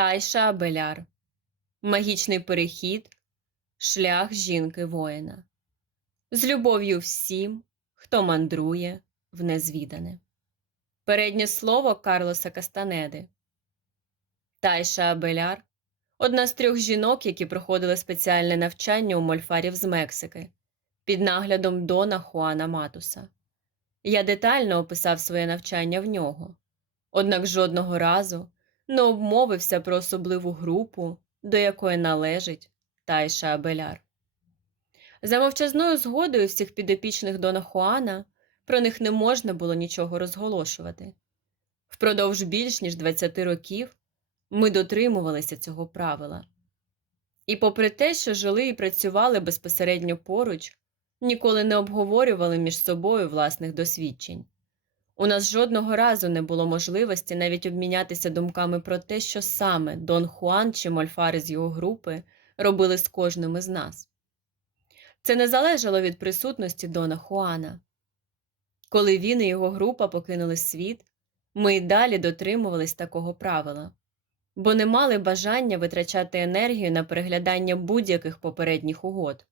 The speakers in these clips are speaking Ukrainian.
Тайша Абеляр. Магічний перехід, шлях жінки воїна. З любов'ю всім, хто мандрує в незвідане. Переднє слово Карлоса Кастанеди. Тайша Абеляр одна з трьох жінок, які проходили спеціальне навчання у мольфарів з Мексики під наглядом Дона Хуана Матуса. Я детально описав своє навчання в нього, однак жодного разу не обмовився про особливу групу, до якої належить Тайша Абеляр. За мовчазною згодою всіх підопічних Дона Хуана про них не можна було нічого розголошувати. Впродовж більш ніж 20 років ми дотримувалися цього правила. І попри те, що жили і працювали безпосередньо поруч, ніколи не обговорювали між собою власних досвідчень. У нас жодного разу не було можливості навіть обмінятися думками про те, що саме Дон Хуан чи Мольфари з його групи робили з кожним із нас. Це не залежало від присутності Дона Хуана. Коли він і його група покинули світ, ми й далі дотримувались такого правила, бо не мали бажання витрачати енергію на переглядання будь-яких попередніх угод.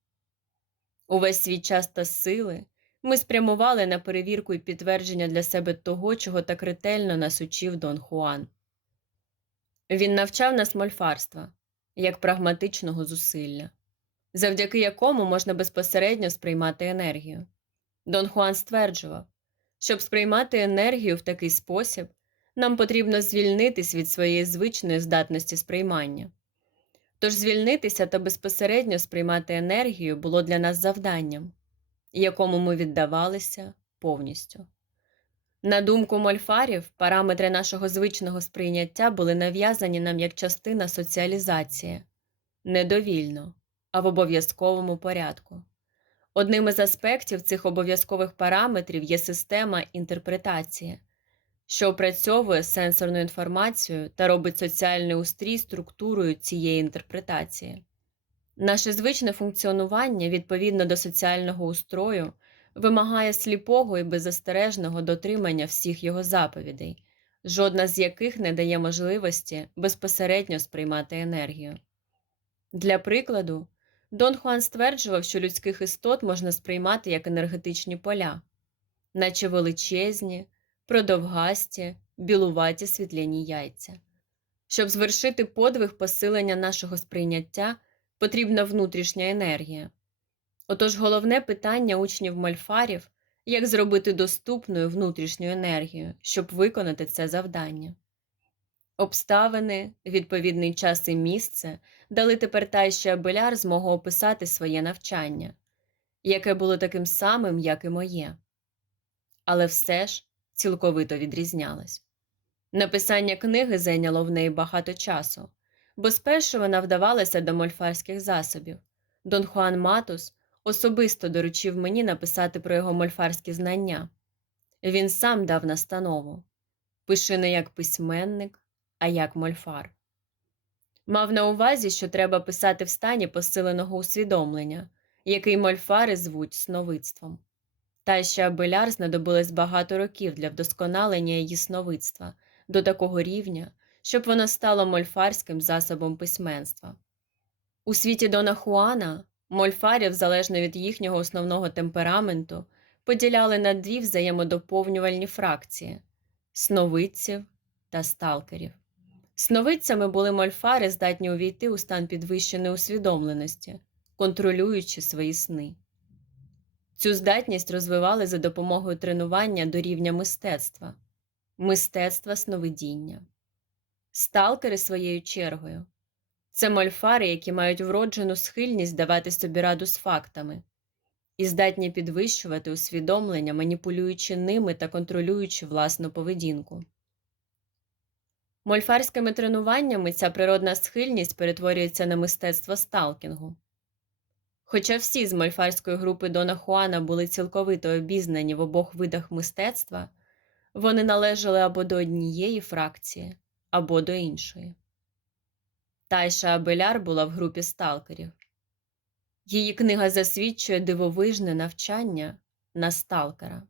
Увесь свій час та сили ми спрямували на перевірку і підтвердження для себе того, чого так ретельно нас учив Дон Хуан. Він навчав нас мольфарства як прагматичного зусилля, завдяки якому можна безпосередньо сприймати енергію. Дон Хуан стверджував, щоб сприймати енергію в такий спосіб, нам потрібно звільнитись від своєї звичної здатності сприймання. Тож звільнитися та безпосередньо сприймати енергію було для нас завданням, якому ми віддавалися повністю. На думку мольфарів, параметри нашого звичного сприйняття були нав'язані нам як частина соціалізації недовільно, а в обов'язковому порядку. Одним із аспектів цих обов'язкових параметрів є система інтерпретації, що опрацьовує сенсорну інформацію та робить соціальний устрій структурою цієї інтерпретації. Наше звичне функціонування відповідно до соціального устрою вимагає сліпого і беззастережного дотримання всіх його заповідей, жодна з яких не дає можливості безпосередньо сприймати енергію. Для прикладу, Дон Хуан стверджував, що людських істот можна сприймати як енергетичні поля, наче величезні, продовгасті, білуваті світляні яйця. Щоб звершити подвиг посилення нашого сприйняття, потрібна внутрішня енергія. Отож головне питання учнів мольфарів як зробити доступною внутрішню енергію, щоб виконати це завдання. Обставини, відповідний час і місце дали тепер Тайші Абеляр змогу описати своє навчання, яке було таким самим, як і моє, але все ж цілковито відрізнялось. Написання книги зайняло в неї багато часу, бо спершу вона вдавалася до мольфарських засобів. Дон Хуан Матус особисто доручив мені написати про його мольфарські знання. Він сам дав настанову пиши не як письменник, а як мольфар. Мав на увазі, що треба писати в стані посиленого усвідомлення, який мольфари звуть сновидством. Та ще Абеляр знадобилось багато років для вдосконалення її сновидства до такого рівня, щоб воно стало мольфарським засобом письменства. У світі Дона Хуана мольфарів, залежно від їхнього основного темпераменту, поділяли на дві взаємодоповнювальні фракції сновидців та сталкерів. Сновидцями були мольфари, здатні увійти у стан підвищеної усвідомленості, контролюючи свої сни. Цю здатність розвивали за допомогою тренування до рівня мистецтва, мистецтва сновидіння. Сталкери своєю чергою це мольфари, які мають вроджену схильність давати собі раду з фактами і здатні підвищувати усвідомлення, маніпулюючи ними та контролюючи власну поведінку. Мольфарськими тренуваннями ця природна схильність перетворюється на мистецтво сталкінгу. Хоча всі з мольфарської групи Дона Хуана були цілковито обізнані в обох видах мистецтва, вони належали або до однієї фракції, або до іншої. Тайша Абеляр була в групі сталкерів. Її книга засвідчує дивовижне навчання на сталкера.